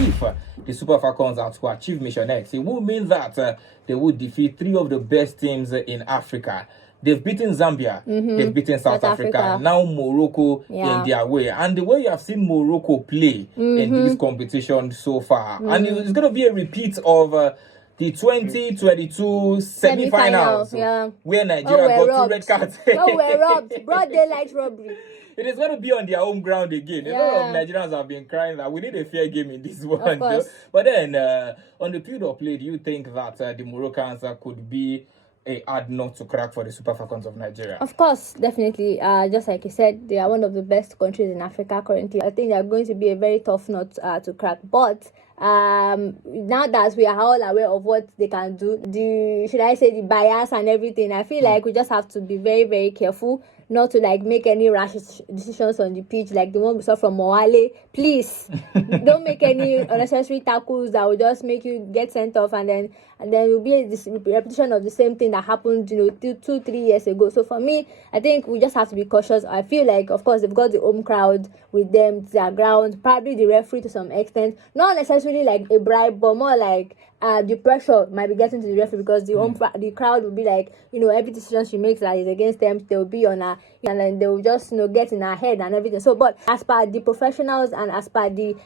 if the Super Falcons are to achieve Mission X, it would mean that they would defeat 3 of the best teams in Africa. They've beaten Zambia, they've beaten South Africa, now Morocco in their way. And the way you have seen Morocco play in this competition so far, and it's going to be a repeat of the 2022 semi-finals, where Nigeria got 2 red cards. We're robbed. Broad daylight robbery. It is going to be on their home ground again. A lot of Nigerians have been crying that we need a fair game in this one. But then, on the field of play, do you think that the Moroccans could be a hard nut to crack for the Super Falcons of Nigeria? Of course, definitely. Just like you said, they are one of the best countries in Africa currently. I think they are going to be a very tough nut to crack. But now that we are all aware of what they can do, the bias and everything, I feel like we just have to be very, very careful not to like make any rash decisions on the pitch, like the one we saw from Moale. Please don't make any unnecessary tackles that will just make you get sent off, and then it will be a repetition of the same thing that happened 2-3 years ago. So for me, I think we just have to be cautious. I feel like, of course, they've got the home crowd with them, their ground, probably the referee to some extent, not necessarily like a bribe, but more like the pressure might be getting to the referee, because the crowd will be like, every decision she makes that is against them, they'll be on her, and then they will just get in her head and everything. So, but as per the professionals and as per the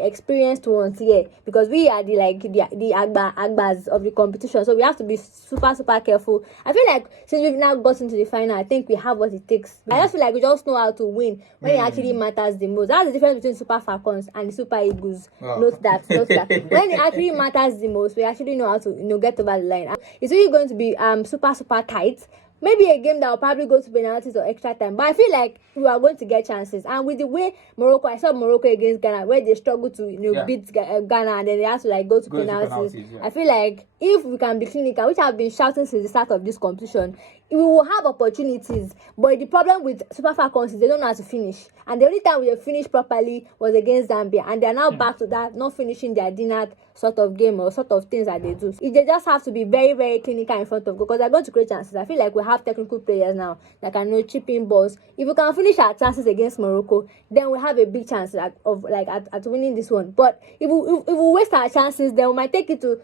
experienced ones here, because we are the Agbas of the competition, so we have to be super, super careful. I feel like since we've now gotten to the final, I think we have what it takes. I just feel like we just know how to win when it actually matters the most. That's the difference between Super Falcons and the Super Eagles. Note that. When it actually matters the most, we actually know how to get over the line. It's really going to be super, super tight. Maybe a game that will probably go to penalties or extra time. But I feel like we are going to get chances. And with the way I saw Morocco against Ghana, where they struggled to beat Ghana, and then they have to go to penalties. I feel like if we can be clinical, which I've been shouting since the start of this competition, we will have opportunities. But the problem with Super Falcons is they don't know how to finish. And the only time they finished properly was against Zambia. And they're now back to that, not finishing their dinner sort of game or sort of things that they do. They just have to be very, very clinical in front of goal, because they're going to create chances. I feel like we have technical players now that can chip in balls. If we can finish our chances against Morocco, then we have a big chance at winning this one. But if we waste our chances, then we might take it to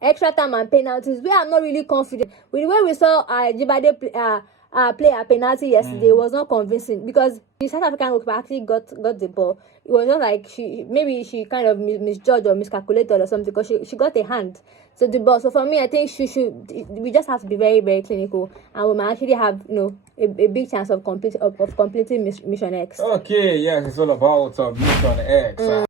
extra time and penalties. We are not really confident. With the way we saw Jibade play a penalty yesterday, was not convincing, because the South African goalkeeper actually got the ball. It was not like she kind of misjudged or miscalculated or something, because she got a hand to the ball. So for me, I think we just have to be very, very clinical, and we might actually have a big chance of completing Mission X. Okay, yes, it's all about Mission X.